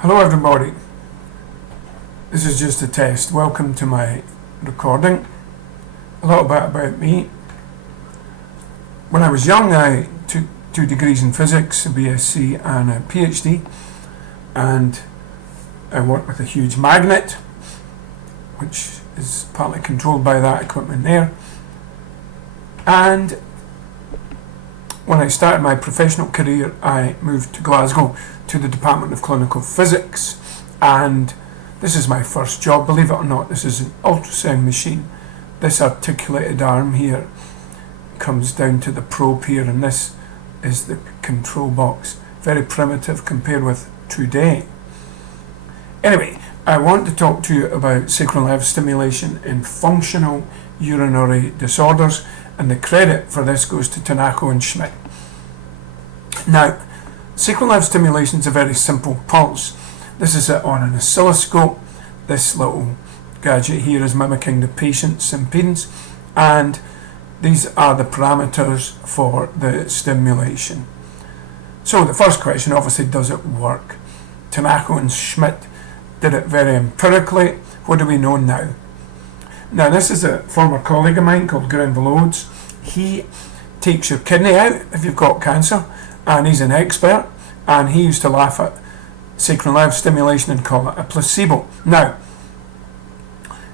Hello everybody, this is just a test. Welcome to my recording. A little bit about me. When I was young I took 2 degrees in physics, a BSc and a PhD, and I worked with a huge magnet which is partly controlled by that equipment there. And when I started my professional career I moved to Glasgow to the Department of Clinical Physics, and this is my first job. Believe it or not, this is an ultrasound machine. This articulated arm here comes down to the probe here, and this is the control box. Very primitive compared with today. Anyway, I want to talk to you about sacral nerve stimulation in functional urinary disorders, and the credit for this goes to Tanaka and Schmidt. Now, sacral nerve stimulation is a very simple pulse. This is it on an oscilloscope. This little gadget here is mimicking the patient's impedance, and these are the parameters for the stimulation. So the first question, obviously, does it work? Tanaka and Schmidt did it very empirically. What do we know now? Now, this is a former colleague of mine called Grenville. He takes your kidney out if you've got cancer, and he's an expert, and he used to laugh at sacral nerve stimulation and call it a placebo. Now,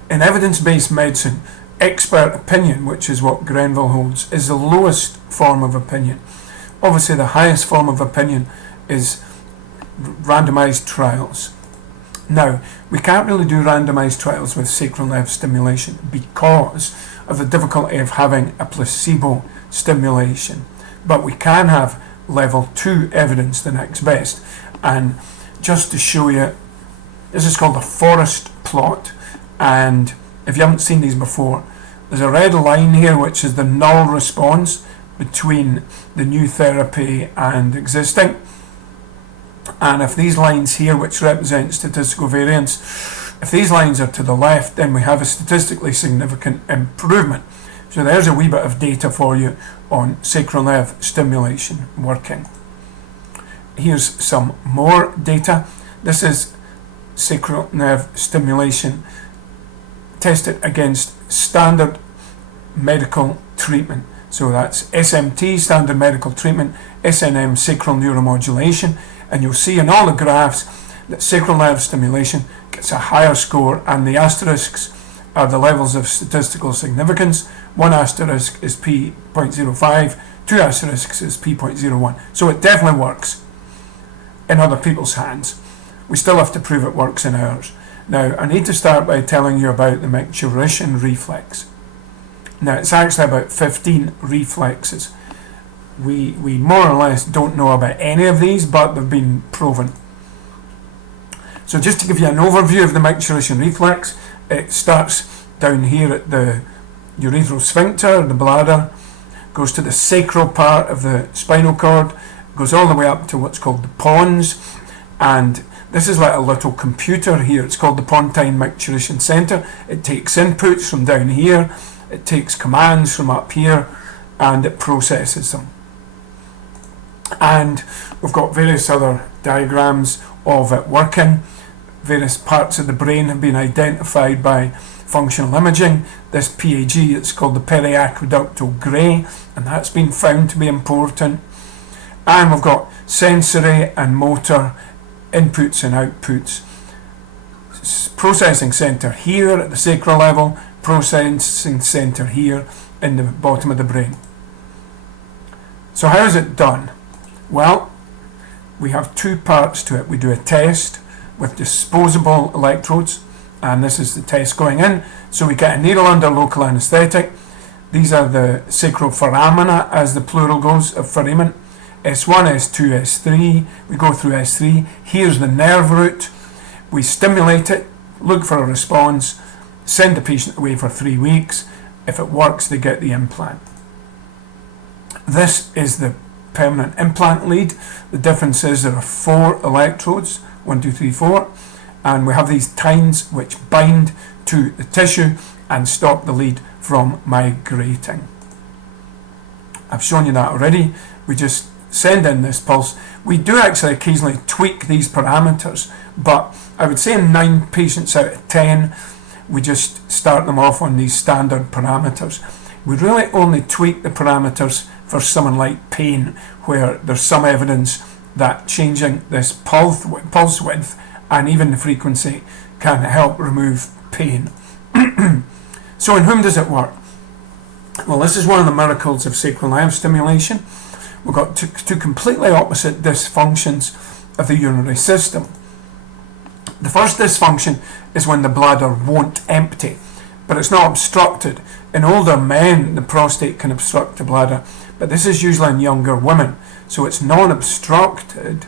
in evidence-based medicine, expert opinion, which is what Grenville holds, is the lowest form of opinion. Obviously, the highest form of opinion is randomized trials. Now, we can't really do randomized trials with sacral nerve stimulation because of the difficulty of having a placebo stimulation, but we can have level 2 evidence, the next best. And just to show you, this is called a forest plot, and if you haven't seen these before, there's a red line here which is the null response between the new therapy and existing, and if these lines here, which represent statistical variance, if these lines are to the left, then we have a statistically significant improvement. So there's a wee bit of data for you on sacral nerve stimulation working. Here's some more data. This is sacral nerve stimulation tested against standard medical treatment. So that's SMT, standard medical treatment, SNM, sacral neuromodulation, and you'll see in all the graphs that sacral nerve stimulation gets a higher score, and the asterisks are the levels of statistical significance. 1 asterisk is p.05, 2 asterisks is p.01. So it definitely works in other people's hands. We still have to prove it works in ours. Now, I need to start by telling you about the micturition reflex. Now, it's actually about 15 reflexes. We more or less don't know about any of these, but they've been proven. So just to give you an overview of the micturition reflex, it starts down here at the urethral sphincter, the bladder, goes to the sacral part of the spinal cord, goes all the way up to what's called the pons, and this is like a little computer here. It's called the pontine micturition center. It takes inputs from down here, it takes commands from up here, and it processes them. And we've got various other diagrams of it working. Various parts of the brain have been identified by functional imaging. This PAG, it's called the periaqueductal grey, and that's been found to be important. And we've got sensory and motor inputs and outputs. Processing centre here at the sacral level, processing centre here in the bottom of the brain. So how is it done? Well, we have 2 parts to it. We do a test with disposable electrodes, and this is the test going in. So we get a needle under local anaesthetic. These are the sacral foramina, as the plural goes, of foramen. S1, S2, S3. We go through S3. Here's the nerve root. We stimulate it, look for a response, send the patient away for 3 weeks. If it works, they get the implant. This is the permanent implant lead. The difference is there are 4 electrodes, 1, 2, 3, 4, and we have these tines which bind to the tissue and stop the lead from migrating. I've shown you that already. We just send in this pulse. We do actually occasionally tweak these parameters, but I would say in 9 patients out of 10, we just start them off on these standard parameters. We really only tweak the parameters for someone like pain, where there's some evidence that changing this pulse width and even the frequency can help remove pain. So in whom does it work? Well, this is one of the miracles of sacral nerve stimulation. We've got two completely opposite dysfunctions of the urinary system. The first dysfunction is when the bladder won't empty, but it's not obstructed. In older men, the prostate can obstruct the bladder, but this is usually in younger women, so it's non-obstructed.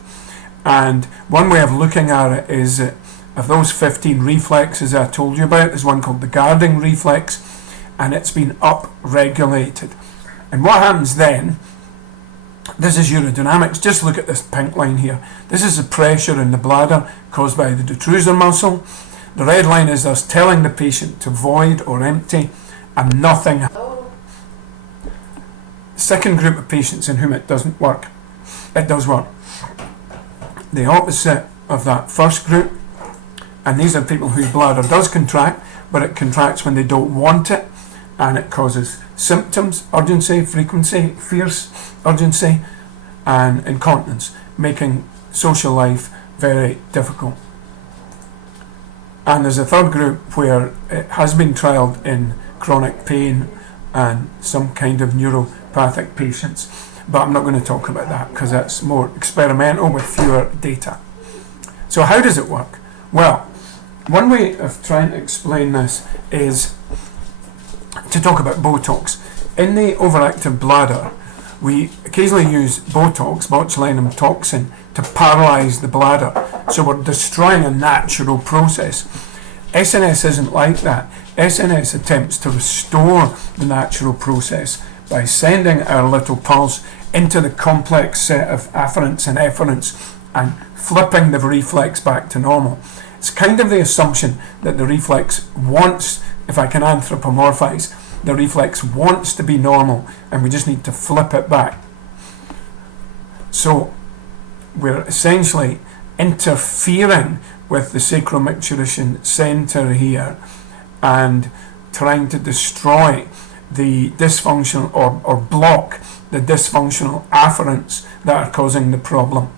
And one way of looking at it is of those 15 reflexes I told you about, there's one called the guarding reflex, and it's been up-regulated. And what happens then, this is urodynamics, just look at this pink line here. This is the pressure in the bladder caused by the detrusor muscle. The red line is us telling the patient to void or empty, and nothing. Second group of patients in whom it doesn't work. It does work. The opposite of that first group, and these are people whose bladder does contract, but it contracts when they don't want it, and it causes symptoms, urgency, frequency, fierce urgency, and incontinence, making social life very difficult. And there's a third group where it has been trialled in chronic pain and some kind of neuropathic patients, but I'm not going to talk about that because that's more experimental with fewer data. So how does it work? Well, one way of trying to explain this is to talk about Botox. In the overactive bladder, we occasionally use Botox, botulinum toxin, to paralyze the bladder. So we're destroying a natural process. SNS isn't like that. SNS attempts to restore the natural process by sending our little pulse into the complex set of afferents and efferents and flipping the reflex back to normal. It's kind of the assumption that the reflex wants, if I can anthropomorphize, the reflex wants to be normal and we just need to flip it back. So we're essentially interfering with the sacromicturician center here and trying to destroy the dysfunctional or block the dysfunctional afferents that are causing the problem.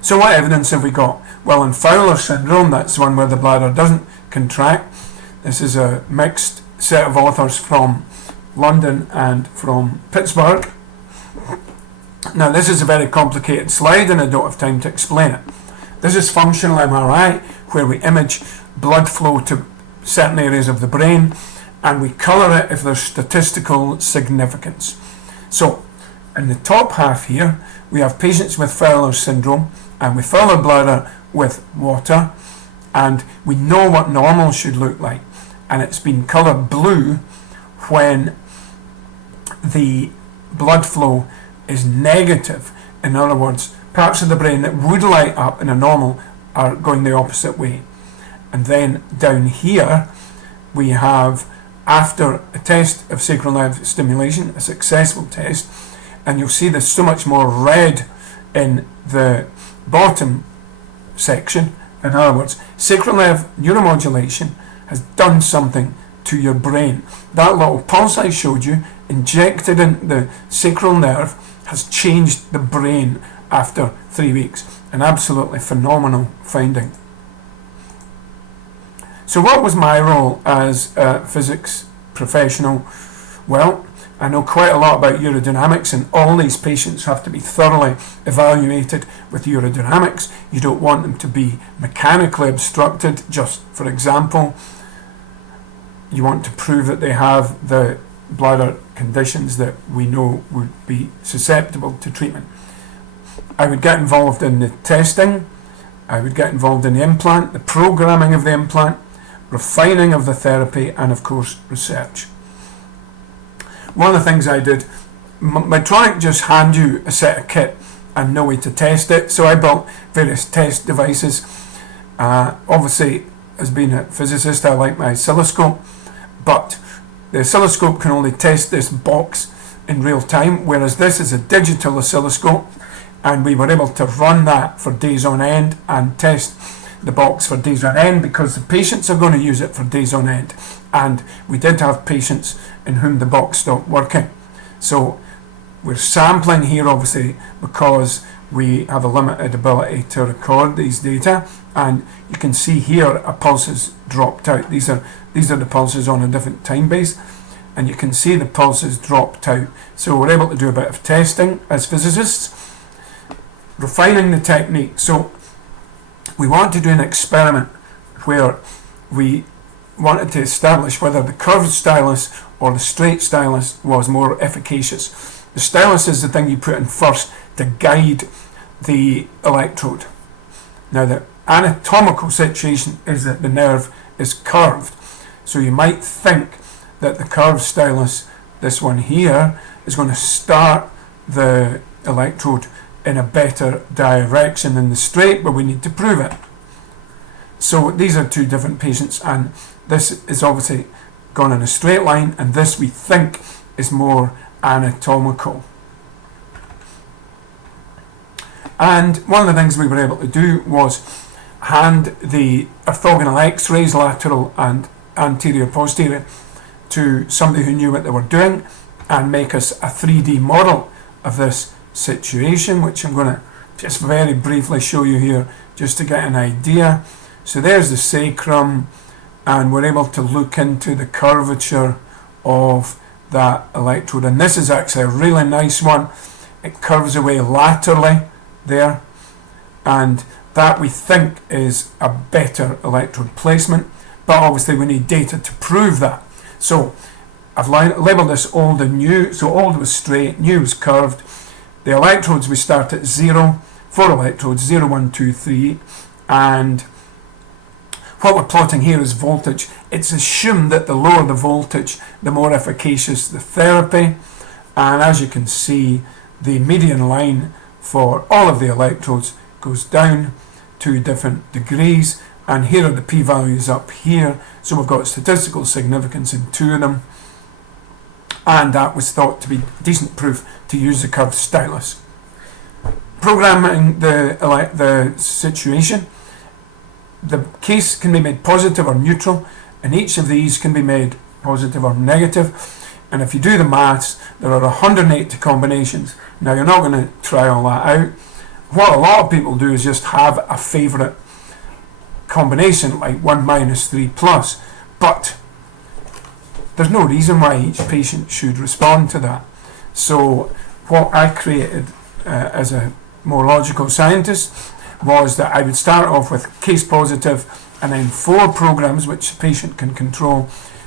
So what evidence have we got? Well, in Fowler syndrome, that's the one where the bladder doesn't contract. This is a mixed set of authors from London and from Pittsburgh. Now, this is a very complicated slide and I don't have time to explain it. This is functional MRI, where we image blood flow to certain areas of the brain and we colour it if there's statistical significance. So, in the top half here, we have patients with Fowler syndrome and we fill our bladder with water and we know what normal should look like. And it's been coloured blue when the blood flow is negative. In other words, parts of the brain that would light up in a normal are going the opposite way. And then down here we have, after a test of sacral nerve stimulation, a successful test, and you'll see there's so much more red in the bottom section. In other words, sacral nerve neuromodulation has done something to your brain. That little pulse I showed you, injected in the sacral nerve, has changed the brain after 3 weeks. An absolutely phenomenal finding. So what was my role as a physics professional? Well, I know quite a lot about urodynamics, and all these patients have to be thoroughly evaluated with urodynamics. You don't want them to be mechanically obstructed. Just for example, you want to prove that they have the bladder conditions that we know would be susceptible to treatment. I would get involved in the testing, I would get involved in the implant, the programming of the implant, refining of the therapy, and of course research. One of the things I did, Medtronic just hand you a set of kit and no way to test it, so I built various test devices. Obviously, as being a physicist, I like my oscilloscope, but the oscilloscope can only test this box in real time, whereas this is a digital oscilloscope, and we were able to run that for days on end and test the box for days on end, because the patients are going to use it for days on end, and we did have patients in whom the box stopped working. So we're sampling here obviously because we have a limited ability to record these data, and you can see here a pulse has dropped out. These are the pulses on a different time base, and you can see the pulses dropped out. So we're able to do a bit of testing as physicists, refining the technique. So we want to do an experiment where we wanted to establish whether the curved stylus or the straight stylus was more efficacious. The stylus is the thing you put in first to guide the electrode. Now the anatomical situation is that the nerve is curved, so you might think that the curved stylus, this one here, is going to start the electrode in a better direction than the straight, but we need to prove it. So these are two different patients, and this is obviously gone in a straight line, and this we think is more anatomical. And one of the things we were able to do was hand the orthogonal x-rays, lateral and anterior posterior, to somebody who knew what they were doing, and make us a 3D model of this situation, which I'm going to just very briefly show you here just to get an idea. So there's the sacrum, and we're able to look into the curvature of that electrode, and this is actually a really nice one. It curves away laterally there, and that we think is a better electrode placement, but obviously we need data to prove that. So I've labelled this old and new. So old was straight, new was curved. The electrodes, we start at 0, 4 electrodes, 0, 1, 2, 3, and what we're plotting here is voltage. It's assumed that the lower the voltage, the more efficacious the therapy, and as you can see, the median line for all of the electrodes goes down to different degrees, and here are the p-values up here. So we've got statistical significance in 2 of them, and that was thought to be decent proof to use the curved stylus. Programming the situation, the case can be made positive or neutral, and each of these can be made positive or negative. And if you do the maths, there are 180 combinations. Now you're not going to try all that out. What a lot of people do is just have a favourite combination, like 1 minus 3 plus, but there's no reason why each patient should respond to that. So what I created as a more logical scientist was that I would start off with case positive and then 4 programs which the patient can control,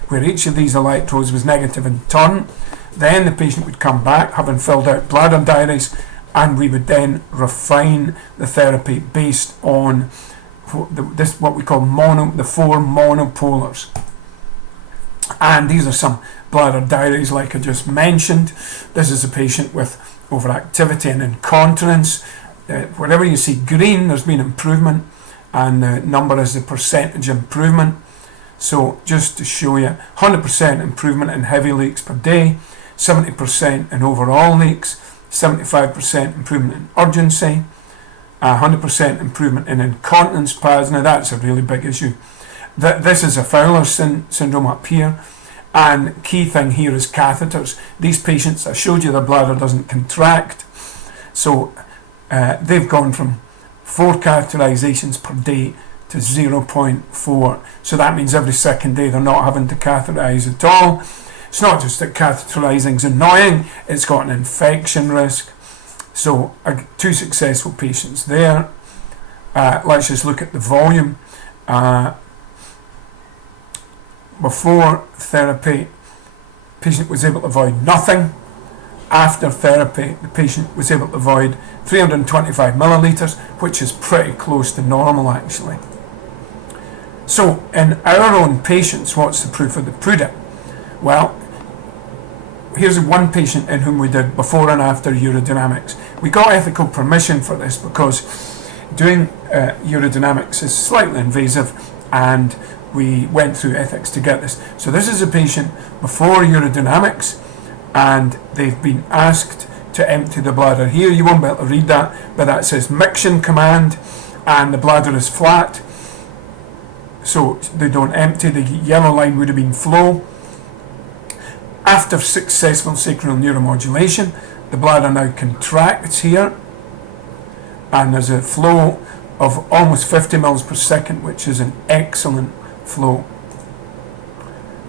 where each of these electrodes was negative in turn. Then the patient would come back having filled out bladder diaries, and we would then refine the therapy based on what we call the 4 monopolars. And these are some bladder diaries like I just mentioned. This is a patient with overactivity and incontinence. Wherever you see green, there's been improvement, and the number is the percentage improvement. So just to show you, 100% improvement in heavy leaks per day, 70% in overall leaks, 75% improvement in urgency, 100% improvement in incontinence paths. Now that's a really big issue. This is a Fowler syndrome up here, and key thing here is catheters. These patients, I showed you, their bladder doesn't contract, so they've gone from 4 catheterizations per day to 0.4. So that means every second day they're not having to catheterize at all. It's not just that catheterizing is annoying, it's got an infection risk. So 2 successful patients there. Let's just look at the volume. Before therapy, patient was able to avoid nothing. After therapy, the patient was able to avoid 325 millilitres, which is pretty close to normal actually. So in our own patients, what's the proof of the pudding? Well, here's one patient in whom we did before and after urodynamics. We got ethical permission for this because doing urodynamics is slightly invasive, and we went through ethics to get this. So this is a patient before urodynamics, and they've been asked to empty the bladder. Here you won't be able to read that, but that says miction command, and the bladder is flat, so they don't empty. The yellow line would have been flow. After successful sacral neuromodulation, the bladder now contracts here, and there's a flow of almost 50 mils per second, which is an excellent flow.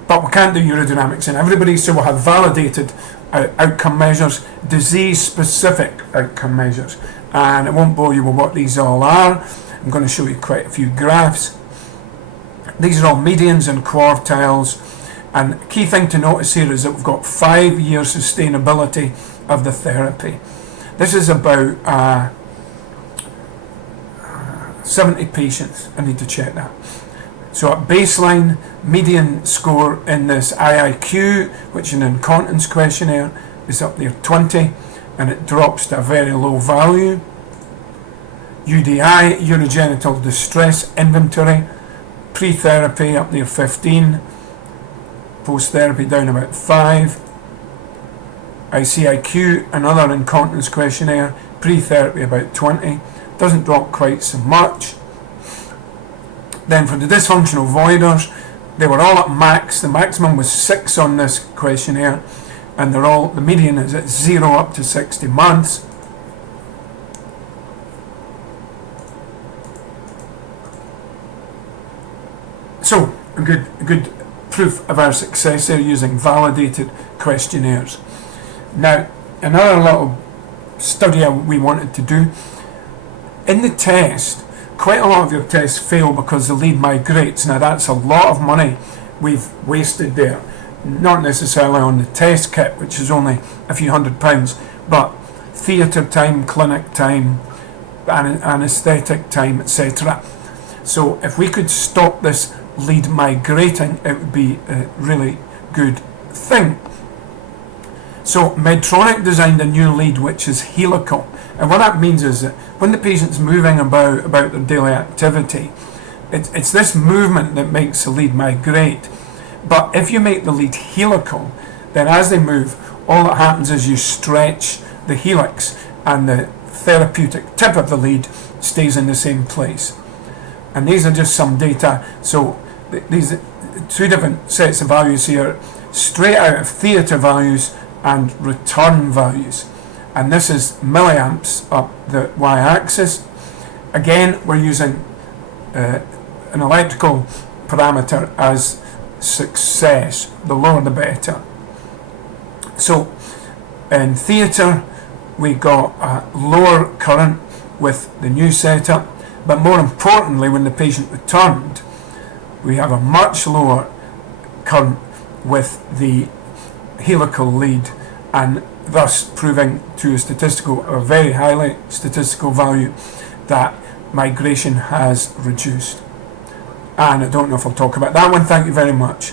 But we can't do urodynamics in everybody, so we'll have validated outcome measures, disease-specific outcome measures. And I won't bore you with what these all are. I'm going to show you quite a few graphs. These are all medians and quartiles. And the key thing to notice here is that we've got 5-year sustainability of the therapy. This is about 70 patients. I need to check that. So at baseline, median score in this IIQ, which is an incontinence questionnaire, is up there 20, and it drops to a very low value. UDI, urogenital distress inventory, pre-therapy up near 15, post-therapy down about 5. ICIQ, another incontinence questionnaire, pre-therapy about 20, doesn't drop quite so much. Then for the dysfunctional voiders, they were all at max. The maximum was 6 on this questionnaire, and they're all, the median is at 0 up to 60 months. So a good proof of our success there using validated questionnaires. Now, another little study we wanted to do. In the test, quite a lot of your tests fail because the lead migrates. Now that's a lot of money we've wasted there. Not necessarily on the test kit, which is only a few £100, but theatre time, clinic time, anaesthetic time, etc. So if we could stop this lead migrating, it would be a really good thing. So Medtronic designed a new lead which is helical, and what that means is that when the patient's moving about their daily activity, it's this movement that makes the lead migrate. But if you make the lead helical, then as they move, all that happens is you stretch the helix, and the therapeutic tip of the lead stays in the same place. And these are just some data. So these two different sets of values here, straight out of theatre values and return values, and this is milliamps up the y-axis. Again, we're using an electrical parameter as success, the lower the better. So in theatre we got a lower current with the new setup, but more importantly, when the patient returned, we have a much lower current with the helical lead, and thus proving to a very highly statistical value that migration has reduced. And I don't know if I'll talk about that one. Thank you very much.